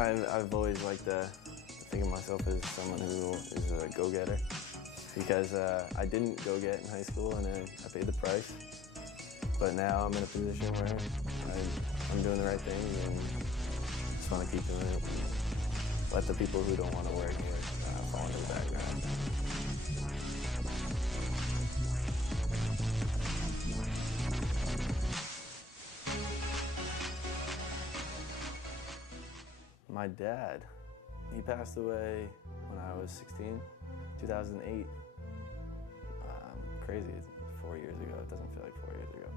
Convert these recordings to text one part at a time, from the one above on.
I've always liked to think of myself as someone who is a go-getter because I didn't go-get in high school and I paid the price. But now I'm in a position where I'm doing the right things and just want to keep doing it and let the people who don't want to work fall into the background. My dad, he passed away when I was 16, 2008. Crazy, it's 4 years ago. It doesn't feel like 4 years ago.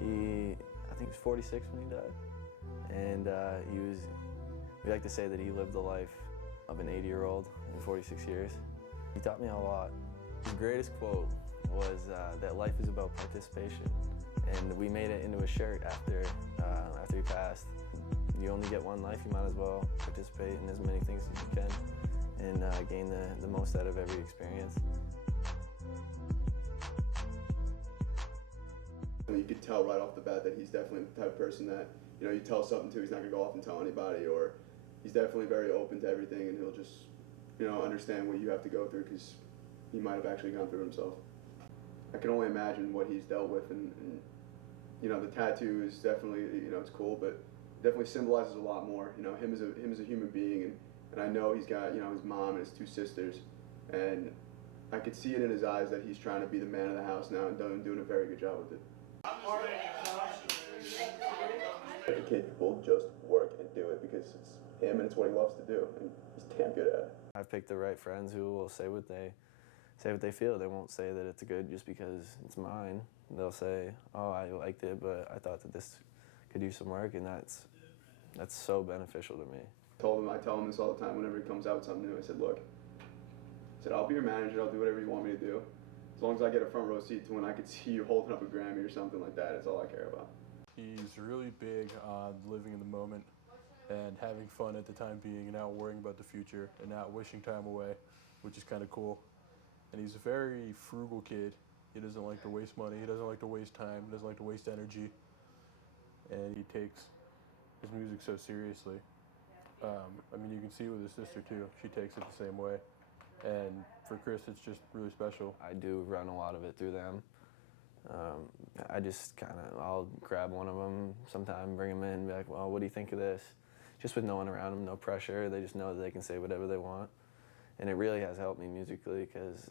I think he was 46 when he died. And we like to say that he lived the life of an 80-year-old in 46 years. He taught me a lot. His greatest quote was that life is about participation. And we made it into a shirt after he passed. You only get one life, you might as well participate in as many things as you can and gain the most out of every experience. You could tell right off the bat that he's definitely the type of person that, you tell something to, he's not gonna go off and tell anybody, or he's definitely very open to everything and he'll just, understand what you have to go through because he might have actually gone through it himself. I can only imagine what he's dealt with and the tattoo is definitely, it's cool, but definitely symbolizes a lot more. Him as a human being, and I know he's got his mom and his two sisters, and I could see it in his eyes that he's trying to be the man of the house now and doing a very good job with it. The kid will just work and do it because it's him and it's what he loves to do, and he's damn good at it. I've picked the right friends who will say what they feel. They won't say that it's good just because it's mine. They'll say, "Oh, I liked it, but I thought that this could do some work," and that's so beneficial to me. I tell him this all the time whenever he comes out with something new. I said, "Look, I'll be your manager. I'll do whatever you want me to do. As long as I get a front row seat to when I could see you holding up a Grammy or something like that, it's all I care about." He's really big on living in the moment and having fun at the time being and not worrying about the future and not wishing time away, which is kind of cool. And he's a very frugal kid. He doesn't like to waste money. He doesn't like to waste time. He doesn't like to waste energy. And he takes his music so seriously. You can see with his sister too. She takes it the same way. And for Chris, it's just really special. I do run a lot of it through them. I just I'll grab one of them sometime, bring them in, and be like, "Well, what do you think of this?" Just with no one around them, no pressure. They just know that they can say whatever they want. And it really has helped me musically because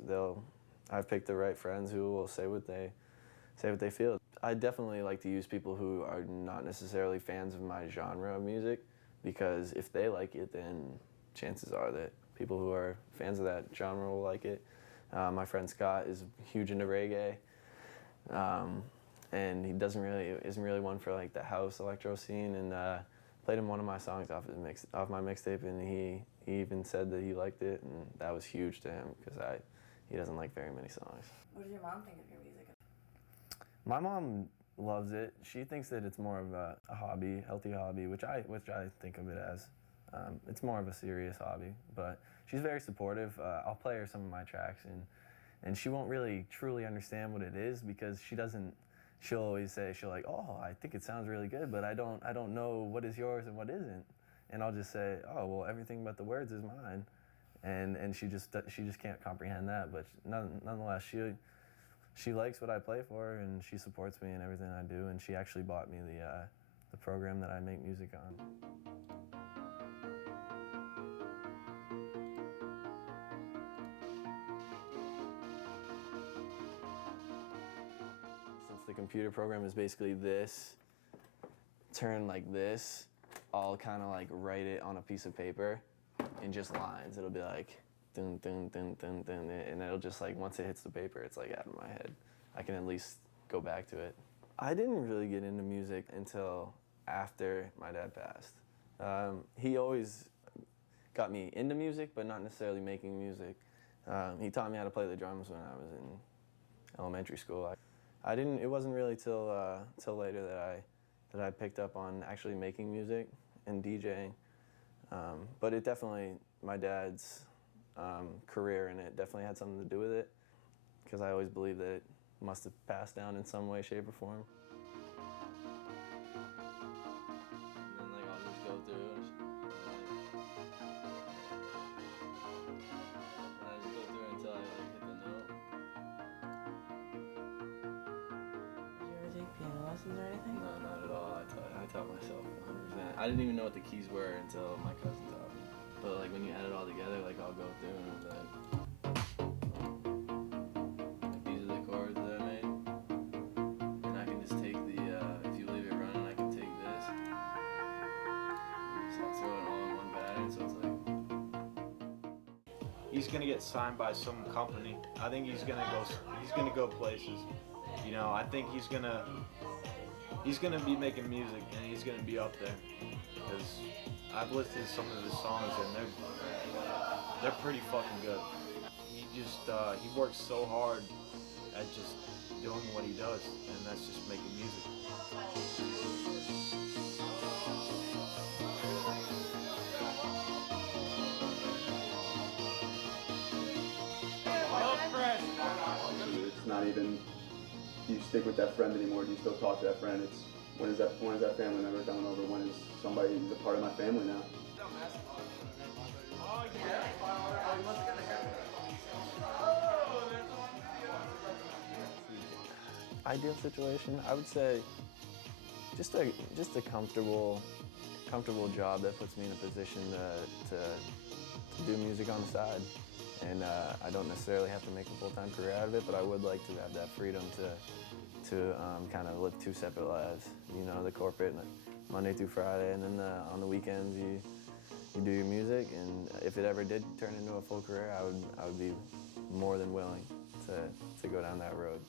I've picked the right friends who will say what they feel. I definitely like to use people who are not necessarily fans of my genre of music, because if they like it, then chances are that people who are fans of that genre will like it. My friend Scott is huge into reggae, and he isn't really one for like the house electro scene. And played him one of my songs off my mixtape, and he even said that he liked it, and that was huge to him because he doesn't like very many songs. What does your mom think of your music? My mom loves it. She thinks that it's more of a hobby, healthy hobby, which I think of it as. It's more of a serious hobby, but she's very supportive. I'll play her some of my tracks, and she won't really truly understand what it is because she'll always say, "Oh, I think it sounds really good, but I don't know what is yours and what isn't." And I'll just say, "Oh, well, everything but the words is mine," and she just can't comprehend that. But nonetheless, she likes what I play for her, and she supports me in everything I do. And she actually bought me the program that I make music on. Since the computer program is basically this, turn like this, I'll kind of like write it on a piece of paper in just lines. It'll be like dun dun dun dun dun, and it'll just like once it hits the paper, it's like out of my head. I can at least go back to it. I didn't really get into music until after my dad passed. He always got me into music, but not necessarily making music. He taught me how to play the drums when I was in elementary school. It wasn't really till later that I picked up on actually making music and DJing. But it definitely, my dad's career in it definitely had something to do with it, because I always believed that it must have passed down in some way, shape, or form. And then I'll just go through I didn't even know what the keys were until my cousin taught me. But like when you add it all together, like I'll go through and I'll be like these are the chords that I made. And I can just take the, if you leave it running, I can take this. And just throw it all in one pattern, so it's like. He's gonna get signed by some company. I think he's gonna go places. You know, I think he's gonna be making music and he's gonna be up there. Because I've listened to some of his songs and they're pretty fucking good. He just he works so hard at just doing what he does, and that's just making music. It's not even, do you stick with that friend anymore? Do you still talk to that friend? It's when is that family member coming over? When is somebody who's a part of my family now? Ideal situation, I would say just a comfortable job that puts me in a position to do music on the side. And I don't necessarily have to make a full-time career out of it, but I would like to have that freedom to kind of live two separate lives. You know, the corporate Monday through Friday, and then on the weekends you do your music. And if it ever did turn into a full career, I would be more than willing to go down that road.